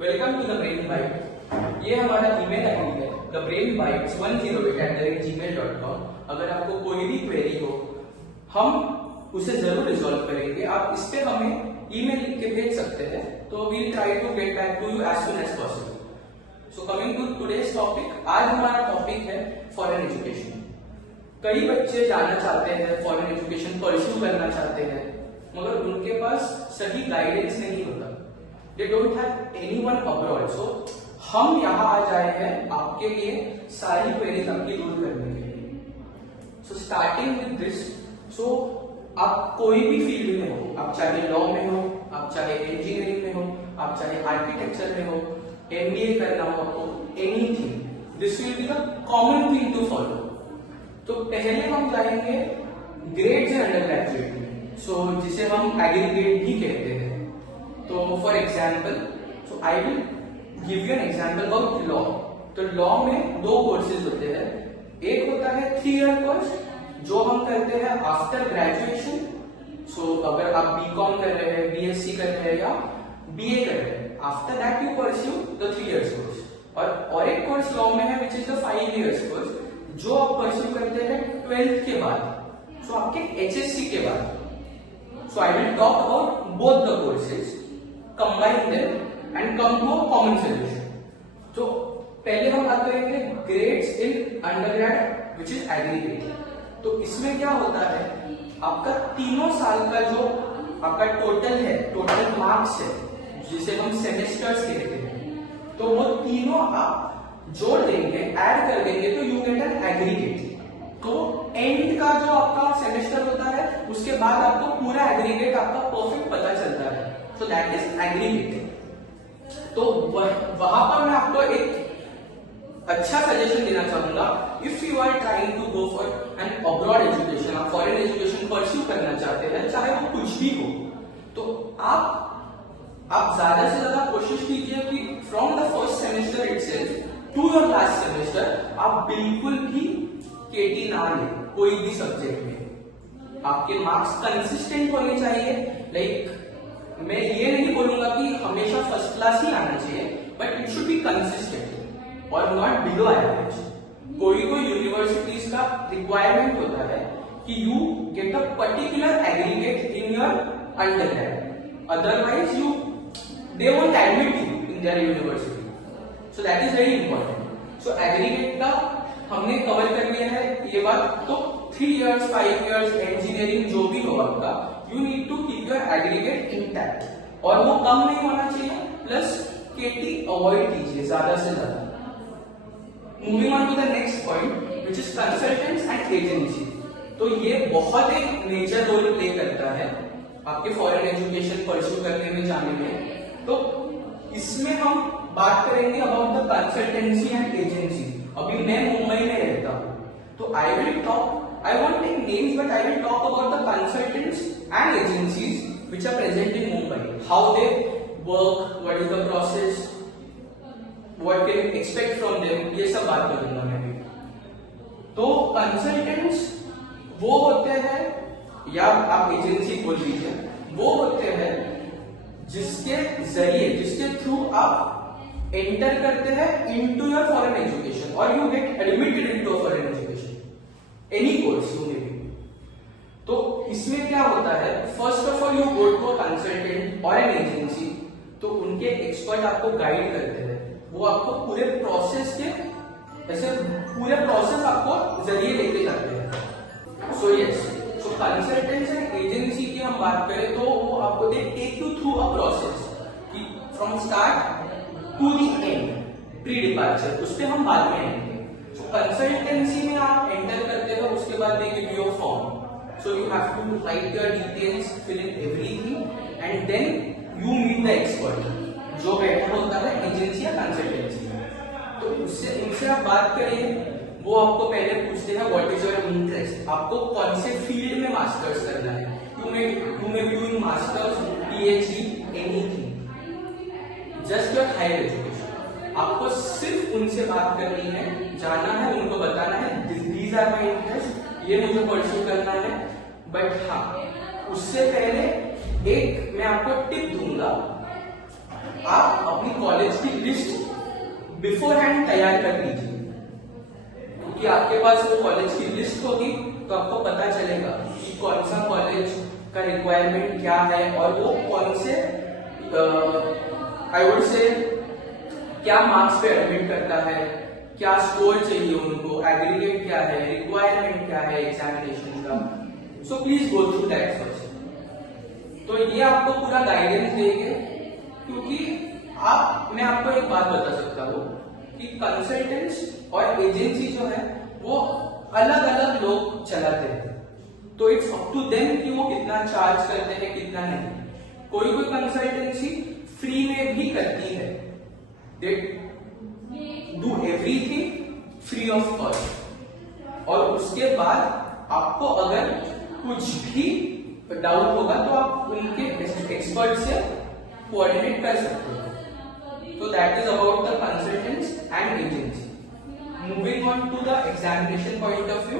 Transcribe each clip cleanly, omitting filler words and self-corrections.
Welcome to the brain bite. ये हमारा email ID है thebrainbytes108@gmail.com। अगर आपको कोई भी क्वेरी हो हम उसे जरूर रिजॉल्व करेंगे। आप इस पे हमें ईमेल लिख के भेज सकते हैं, तो we'll try to get back to you as soon as possible. So coming to today's topic, आज हमारा टॉपिक है फॉरेन एजुकेशन। कई बच्चे जाना चाहते हैं, फॉरेन एजुकेशन परस्यू करना चाहते हैं, मगर उनके पास सही गाइडेंस नहीं होता। They don't have anyone abroad. So हम यहाँ आ जाए हैं आपके लिए सारी क्वेरीज आपकी दूर करने के लिए। So starting with this, so आप कोई भी फील्ड में हो, आप चाहे लॉ में हो, आप चाहे इंजीनियरिंग में हो, आप चाहे आर्किटेक्चर में हो, MBA करना हो आपको, anything, this will be the common thing to follow. तो पहले हम जाएंगे ग्रेड्स एंड अंडर ग्रेजुएट में, सो जिसे हम एग्रीगेट भी कहते हैं। तो for example, so I will give you an example about law. तो लॉ में दो कोर्सेज होते हैं। एक होता है 3 ईयर कोर्स जो हम करते हैं आफ्टर ग्रेजुएशन। सो अगर आप बीकॉम कर रहे हैं, बीएससी कर रहे हैं या बीए कर रहे हैं, after that you pursue the 3 years course. और एक कोर्स लॉ में है विच इज द 5 इयर्स कोर्स जो आप परस्यू करते हैं 12th के बाद, सो आपके HSC के बाद। So I will talk about both the courses, combine them and come to a common solution. तो पहले हम बात करेंगे grades in undergrad which is aggregate। तो इसमें क्या होता है, आपका तीनों साल का जो आपका टोटल है, टोटल मार्क्स है, जिसे हम सेमेस्टर्स कहते हैं, तो वो तीनों आप जोड़ देंगे, ऐड कर देंगे, तो यू गेट एन एग्रीगेट। तो एंड का जो आपका सेमेस्टर होता है उसके बाद आपको पूरा एग्रीगेट आपका परफेक्ट पता चलता है। So that is aggregated। तो वहां पर मैं आपको एक अच्छा सजेशन देना चाहूंगा। If you are trying to go for an abroad education, आप फॉरेन एजुकेशन परस्यू करना चाहते हैं, चाहे वो कुछ भी हो, तो आप ज्यादा से ज्यादा कोशिश कीजिए कि from the first semester itself to your last semester आप बिल्कुल भी केटी ना लें कोई भी सब्जेक्ट में। आपके मार्क्स कंसिस्टेंट होने चाहिए। लाइक मैं ये नहीं बोलूंगा कि हमेशा फर्स्ट क्लास ही आना चाहिए, but it should be consistent और नॉट बिलो एवरेज। कोई यूनिवर्सिटीज का रिक्वायरमेंट होता है कि you get a particular aggregate in your undergrad, otherwise they won't admit you in their university. So that is very important. So aggregate का हमने cover कर लिया है ये बात। तो 3 इयर्स 5 इयर्स इंजीनियरिंग जो भी हो आपका, you need to keep your aggregate intact और वो कम नहीं होना चाहिए, प्लस KT अवॉइड कीजिए ज्यादा से ज्यादा। Moving on to the next point which is consultants and agency. तो ये बहुत एक मेजर रोल प्ले करता है आपके फॉरेन एजुकेशन परस्यू करने में, जाने में। तो इसमें हम बात करेंगे about the consultancy and agency. अभी मैं मुंबई में रहता हूँ, तो आई will talk, I won't take names, but I will talk about the consultants and agencies which are present in Mumbai. How they work, what is the process, what can you expect from them, ये सब बात करूंगा मैं भी। तो consultants वो होते हैं, या आप एजेंसी बोल दीजिए, वो होते हैं जिसके जरिए, जिसके थ्रू आप एंटर करते हैं इनटू योर फॉरेन एजुकेशन और you get admitted into foreign education, any course you may be. तो इसमें क्या होता है, first of all you go to a consultant और एन एजेंसी, तो उनके एक्सपर्ट आपको गाइड करते हैं। वो आपको पूरे प्रोसेस के ऐसे पूरे प्रोसेस आपको जरिए लेके जाते हैं। So yes, so consultants and agency की हम बात करें तो वो आपको दे take you through a process कि from start to the end, pre departure, उस पर हम बाद में आएंगे। कंसल्टेंसी में आप एंटर करते हो, उसके बाद they give you a form, so you have to write your details, fill in everything and then you meet the expert जो बैठा होता है एजेंसी या कंसल्टेंसी में। तो उससे उनसे आप बात करिए, वो आपको पहले पूछते हैं व्हाट इज योर इंटरेस्ट, आपको कौन से फील्ड में मास्टर्स करना है। You may be doing masters, PhD, anything, just your higher education. आपको सिर्फ उनसे बात करनी है, जाना है, उनको बताना है दीज आर माई इंटरेस्ट, ये मुझे परस्यू करना है। बट हाँ, उससे पहले एक मैं आपको टिप दूंगा, आप अपनी कॉलेज लिस्ट बिफोर हैंड तैयार कर लीजिए, क्योंकि आपके पास वो कॉलेज की लिस्ट होगी तो आपको पता चलेगा कि कौन सा कॉलेज का रिक्वायरमेंट क्या है और वो कौन से आई वुड से क्या मार्क्स पे एडमिट करता है, क्या स्कोर चाहिए उनको, एग्रीगेट क्या है, रिक्वायरमेंट क्या है एग्जामिनेशन का। So please go through that first. तो ये आपको पूरा गाइडेंस देंगे, क्योंकि मैं आपको एक बात बता सकता हूँ कि कंसल्टेंट्स और एजेंसी जो है वो अलग अलग लोग चलाते हैं, तो इट्स अप टू देम कि वो कितना चार्ज करते हैं कितना नहीं। कोई कोई कंसल्टेंसी फ्री में भी करती है, they do everything free of cost, और उसके बाद आपको अगर कुछ भी डाउट होगा तो आप उनके एक्सपर्ट से कोऑर्डिनेट कर सकते हो। So that is about the consultants and agency. Moving on to the examination point of view.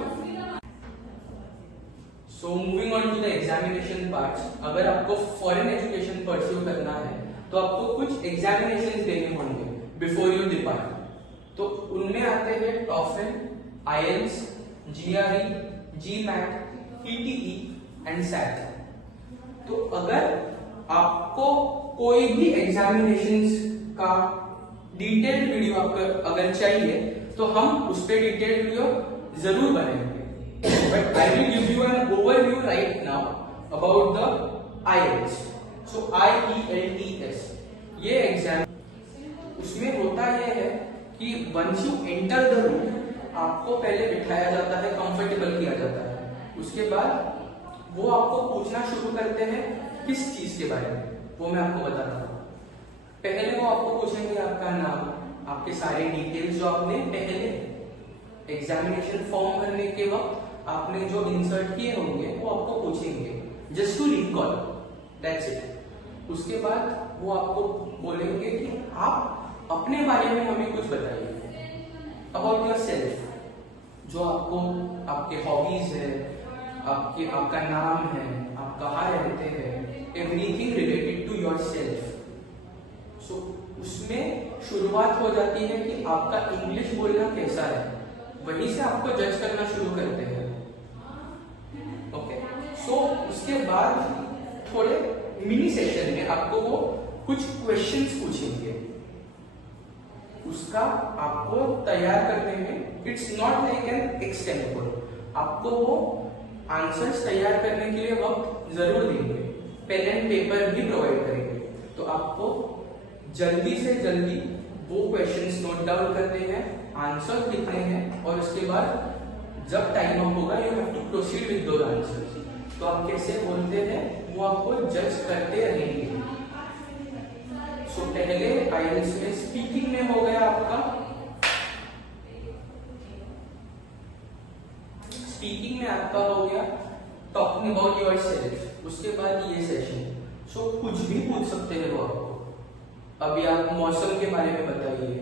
So moving on to the examination parts. अगर आपको foreign education pursue करना है तो आपको कुछ examinations देने होंगे before you depart. तो उनमें आते हैं TOEFL, IELTS, GRE, GMAT, ETE and SAT. तो अगर आपको कोई भी examinations का डिटेल्ड वीडियो आपको अगर चाहिए तो हम उस पर डिटेल्ड वीडियो जरूर बनाएंगे, but I will give you an overview right now about the IELTS. सो IELTS ये एग्जाम, उसमें होता यह है कि once you enter the room आपको पहले बिठाया जाता है, कंफर्टेबल किया जाता है, उसके बाद वो आपको पूछना शुरू करते हैं किस चीज के बारे में, वो मैं आपको बताता हूँ। पहले वो आपको पूछेंगे आपका नाम, आपके सारे डिटेल्स जो आपने पहले एग्जामिनेशन फॉर्म भरने के वक्त आपने जो इंसर्ट किए होंगे वो आपको पूछेंगे, just to recall, that's it. उसके बाद वो आपको बोलेंगे कि आप अपने बारे में हमें कुछ बताइए, अबाउट योर सेल्फ, जो आपको आपके हॉबीज है, आपका नाम है, आप कहाँ रहते हैं, everything related to yourself. So उसमें शुरुआत हो जाती है कि आपका इंग्लिश बोलना कैसा है, वहीं से आपको जज करना शुरू करते हैं। ओके, सो उसके बाद थोड़े मिनी सेशन में आपको वो कुछ क्वेश्चंस पूछेंगे, उसका आपको तैयार करने में it's not like an extempore, आपको वो आंसर्स तैयार करने के लिए वक्त जरूर देंगे, पेन एंड पेपर भी प्रोवाइड करेंगे, तो आपको जल्दी से जल्दी वो क्वेश्चंस नोट डाउन करने हैं, आंसर लिखने हैं, और उसके बाद जब टाइम अप होगा you have to proceed with those answers. तो आप कैसे बोलते हैं वो आपको जज करते रहेंगे। सो पहले IELTS में स्पीकिंग में हो गया आपका, स्पीकिंग में आपका हो गया टॉकिंग अबाउट योर सेल्फ, उसके बाद ये सेशन। सो कुछ भी पूछ सकते हैं वो आपको, अभी आप मौसम के बारे में बताइए,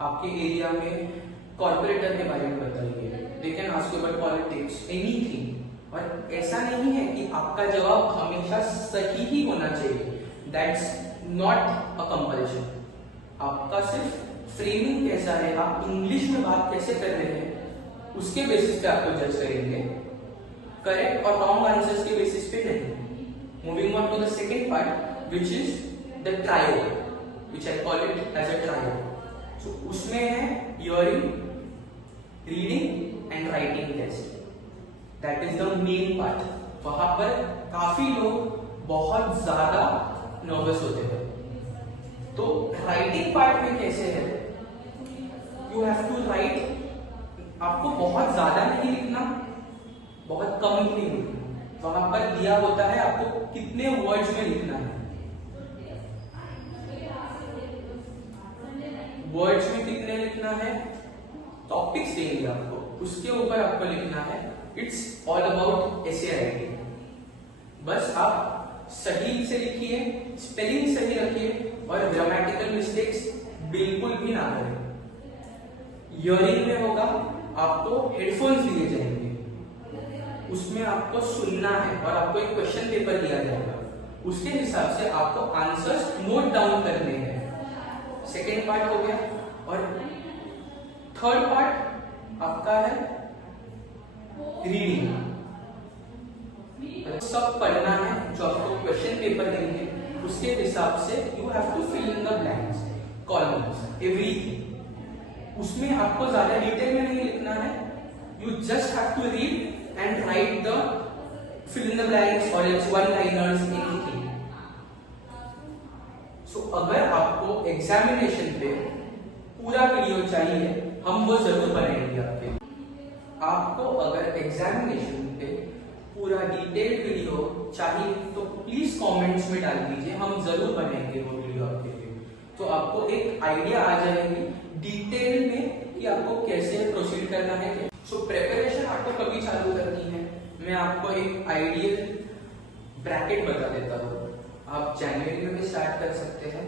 आपके एरिया में कॉर्पोरेटर के बारे में बताइए, they can ask you about politics, anything. और ऐसा नहीं है कि आपका जवाब हमेशा सही ही होना चाहिए, दैट्स नॉट अ कंपल्शन। आपका सिर्फ फ्रेमिंग कैसा है, आप इंग्लिश में बात कैसे कर रहे हैं, उसके बेसिस पे आपको जज करेंगे, करेक्ट और रॉन्ग आंसर्स के बेसिस पे नहीं। Moving on to the second part which is the trial, which I call it as a trial. So उसमें है hearing, reading and writing test. That is the main part. वहां पर काफी लोग बहुत ज्यादा नर्वस होते हैं। तो राइटिंग पार्ट में कैसे है, यू हैव टू राइट, आपको बहुत ज्यादा नहीं लिखना, बहुत कम भी नहीं लिखना, वहां पर दिया होता है आपको कितने वर्ड्स में लिखना है, वर्ड्स में कितने लिखना है, टॉपिक्स देंगे आपको, उसके ऊपर आपको लिखना है। It's all about essay writing. बस आप सही से लिखिए, स्पेलिंग सही रखिए और ग्रामेटिकल मिस्टेक्स बिल्कुल भी ना करें। हियरिंग में होगा, आपको हेडफोन्स दिए जाएंगे, उसमें आपको सुनना है और आपको एक क्वेश्चन पेपर दिया जाएगा, उसके हिसाब से आपको आंसर्स नोट डाउन करने हैं। सेकेंड पार्ट हो गया। और थर्ड पार्ट आपका है रीडिंग। सब पढ़ना है, जो आपको क्वेश्चन पेपर देंगे उसके हिसाब से you have to fill in the blanks, columns, everything. उसमें आपको ज्यादा डिटेल में नहीं लिखना है, you just have to read and write the fill in the blanks और it's one liners, anything. So अगर आपको एग्जामिनेशन पे पूरा वीडियो चाहिए, हम वो जरूर बनाएंगे आपके लिए। आपको अगर एग्जामिनेशन पे पूरा डिटेल्ड वीडियो चाहिए तो प्लीज कमेंट्स में डाल दीजिए, हम जरूर बनाएंगे वो वीडियो आपके लिए। तो आपको एक आइडिया आ जाएगी डिटेल में कि आपको कैसे प्रोसीड करना है। सो प्रिपरेशन आपको कभी चालू करनी है, मैं आपको एक आइडियल ब्रैकेट बता देता हूँ। आप जनवरी में भी स्टार्ट कर सकते हैं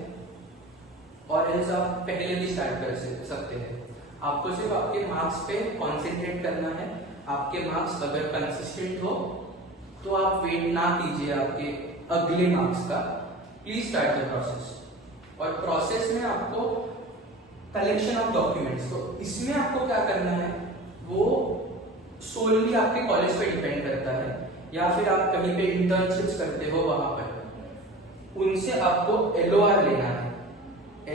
और ऐसा आप पहले भी स्टार्ट कर सकते हैं। आपको सिर्फ आपके मार्क्स पे कॉन्सेंट्रेट करना है। आपके मार्क्स अगर कंसिस्टेंट हो तो आप वेट ना कीजिए आपके अगले मार्क्स का, प्लीज स्टार्ट द प्रोसेस। और प्रोसेस में आपको कलेक्शन ऑफ डॉक्यूमेंट्स, तो इसमें आपको क्या करना है वो सोलली आपके कॉलेज पे डिपेंड करता है, या फिर आप कहीं पे इंटर्नशिप्स करते हो वहां पर उनसे आपको LOR लेना है।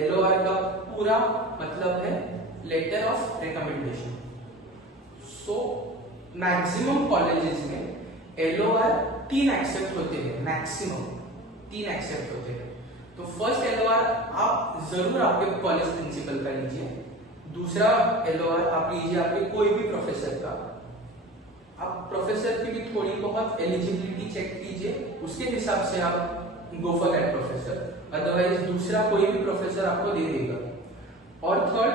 LOR का पूरा मतलब है letter of recommendation. So maximum colleges में LOR 3 एक्सेप्ट होते हैं, मैक्सिमम 3 एक्सेप्ट होते हैं। तो फर्स्ट LOR आप जरूर आपके कॉलेज प्रिंसिपल का लीजिए, दूसरा LOR आप लीजिए आपके कोई भी प्रोफेसर का। आप प्रोफेसर की भी थोड़ी बहुत एलिजिबिलिटी चेक कीजिए, उसके हिसाब से आप go for that professor, otherwise दूसरा कोई भी प्रोफेसर आपको दे देगा। और third,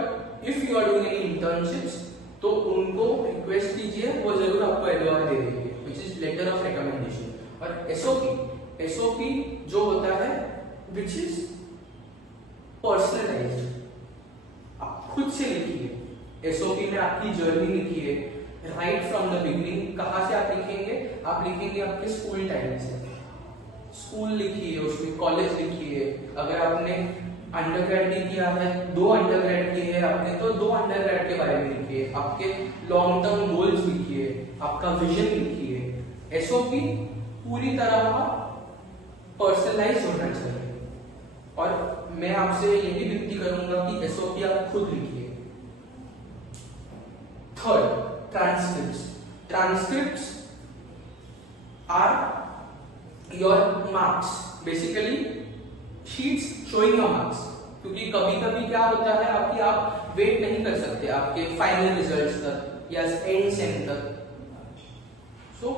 if you are doing any internships तो उनको रिक्वेस्ट कीजिए, वो जरूर आपको LOR दे देंगे, which is letter of recommendation. और SOP जो होता है विच इज पर्सनलाइज्ड, आप खुद से लिखिए। SOP में आपकी जर्नी लिखिए, राइट फ्रॉम द बिगिनिंग। कहां से आप लिखेंगे? आप लिखेंगे आपके स्कूल टाइम से, स्कूल लिखिए, उसमें कॉलेज लिखिए। अगर आपने अंडरग्रेड भी किया है, 2 अंडरग्रेड किए हैं आपने, तो 2 अंडरग्रेड के बारे में लिखिए। आपके लॉन्ग टर्म गोल्स लिखिए, आपका विजन लिखिए। SOP पूरी तरह पर्सनलाइज होना चाहिए। और मैं आपसे ये भी विनती करूंगा कि SOP आप खुद लिखिए। Third, transcripts are your marks, basically sheets showing your marks। क्योंकि कभी कभी क्या होता है आपकी आप वेट नहीं कर सकते आपके फाइनल रिजल्ट्स तक या एंड सेम तक, सो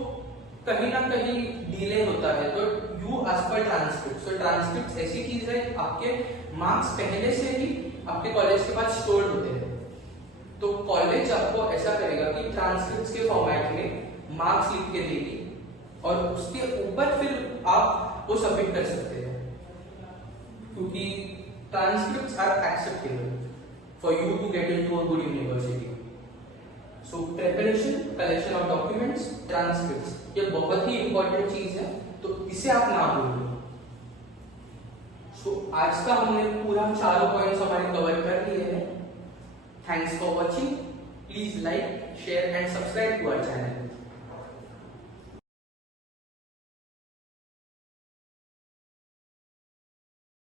कहीं ना कहीं डिले होता है। तो you as per transcript, so transcript ऐसी चीज है, आपके मार्क्स पहले से ही आपके कॉलेज के पास स्टोर्ड होते हैं। तो कॉलेज आपको ऐसा करेगा कि ट्रांसक्रिप्ट के फॉर्मेट में मार्क्स लिख के देगी और उसके ऊपर फिर आप वो सबमिट कर सकते हैं, क्योंकि transcripts are acceptable for you to get into a good university. So preparation, collection of documents, transcripts, ये बहुत ही इंपॉर्टेंट चीज है, तो इसे आप ना भूलिए। सो आज का हमने पूरा 4 पॉइंट्स हमारे कवर कर लिए हैं। Thanks for watching. Please like, share and subscribe to our channel.